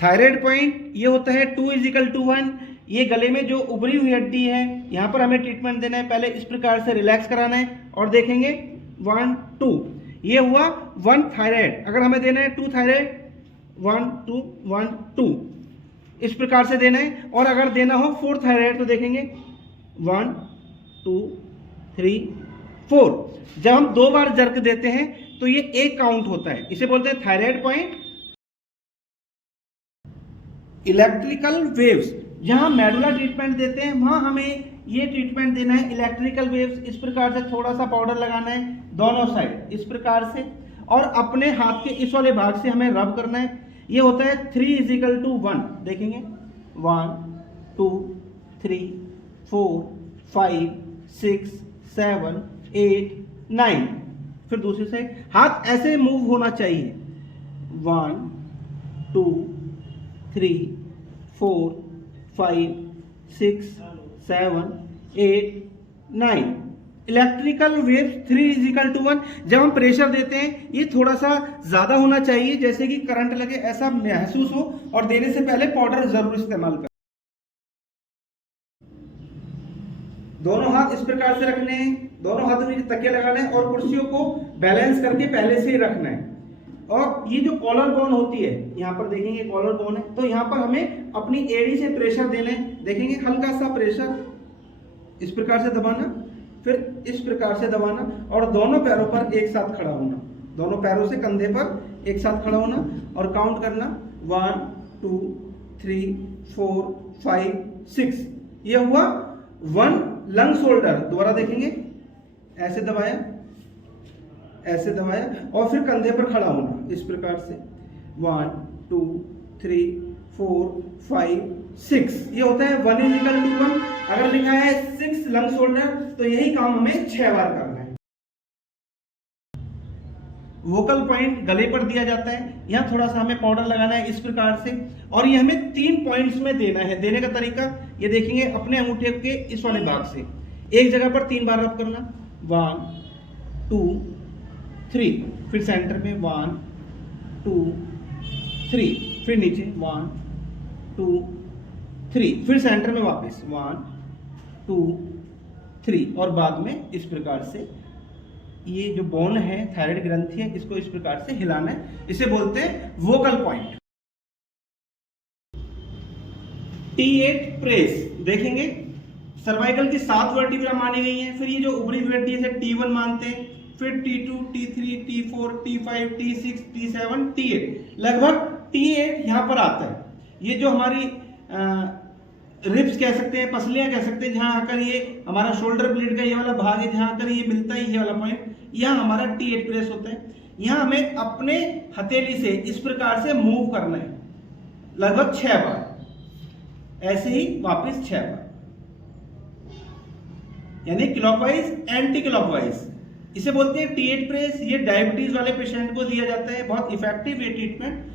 Thyroid point ये होता है 2=1। ये गले में जो उभरी हुई हड्डी है यहाँ पर हमें ट्रीटमेंट देना है। पहले इस प्रकार से रिलैक्स कराना है और देखेंगे 1 2, ये हुआ 1 थायराइड। अगर हमें देना है 2 थायराइड, 1 2 1 2 इस प्रकार से देना है। और अगर देना हो 4 थायराइड तो देखेंगे 1 2 3 4। जब हम 2 बार जर्क देते हैं तो ये एक काउंट होता है, इसे बोलते हैं थायराइड पॉइंट। इलेक्ट्रिकल वेव्स, जहां मेडुला ट्रीटमेंट देते हैं वहां हमें ये ट्रीटमेंट देना है इलेक्ट्रिकल वेव्स। इस प्रकार से थोड़ा सा पाउडर लगाना है दोनों साइड इस प्रकार से, और अपने हाथ के इस वाले भाग से हमें रब करना है। ये होता है 3=1। देखेंगे 1 2 3 4 5 6 7 8 9। फिर दूसरी साइड हाथ ऐसे मूव होना चाहिए 1 2 3 4 5 6 7 8 9। Electrical wave 3=1। जब हम प्रेशर देते हैं ये थोड़ा सा ज्यादा होना चाहिए, जैसे कि करंट लगे ऐसा महसूस हो, और देने से पहले पाउडर जरूर इस्तेमाल करें। दोनों हाथ इस प्रकार से रखने हैं, दोनों हाथों में तकिया लगाना है और कुर्सियों को बैलेंस करके पहले से ही रखना है। और ये जो कॉलर बोन होती है यहाँ पर देखेंगे कॉलर बोन है, तो यहाँ पर हमें अपनी एड़ी से प्रेशर देना है। देखेंगे हल्का सा प्रेशर इस प्रकार से दबाना, फिर इस प्रकार से दबाना, और दोनों पैरों पर एक साथ खड़ा होना, दोनों पैरों से कंधे पर एक साथ खड़ा होना और काउंट करना 1 2 3 4 5 6। ये हुआ 1 लंग शोल्डर। दोबारा देखेंगे ऐसे दबाया, ऐसे दबाया, और फिर कंधे पर खड़ा होना इस प्रकार से 1 2 3 4 5 6। ये होता है 1=1। अगर लिखा है 6 लंग शोल्डर तो यही काम हमें 6 बार करना है। वोकल पॉइंट गले पर दिया जाता है, यहाँ थोड़ा सा हमें पाउडर लगाना है इस प्रकार से, और ये हमें 3 पॉइंट्स में देना है। देने का तरीका ये देखेंगे अपने अंगूठे के इस वाले भाग से एक जगह पर 3 बार रब करना 1 2 3, फिर सेंटर में 1 2 3, फिर नीचे 1 2 3, फिर सेंटर में वापस 1 2 3, और बाद में इस प्रकार से ये जो बोन है थायराइड ग्रंथि है इसको इस प्रकार से हिलाना है। इसे बोलते हैं वोकल पॉइंट। T8 प्रेस देखेंगे सर्वाइकल की 7 वर्टिब्रा मानी गई हैं। फिर ये जो उभरी हुई हड्डी है T1 मानते हैं, फिर T2 T3 T4 T5 T6 T7 T8। लगभग T8 यहाँ पर आता है। ये जो हमारी रिब्स कह सकते हैं, पसलियां कह सकते हैं, जहां आकर ये हमारा शोल्डर ब्लेड का ये वाला भाग है, जहां आकर ये मिलता है ये वाला पॉइंट, यहाँ हमारा T8 प्रेस होता है। यहाँ हमें अपने हथेली से इस प्रकार से मूव करना है लगभग 6 बार, ऐसे ही वापस 6 बार, यानी क्लॉकवाइज एंटी क्लॉकवाइज। इसे बोलते हैं T8 प्रेस। ये डायबिटीज वाले पेशेंट को दिया जाता है, बहुत इफेक्टिव ये ट्रीटमेंट।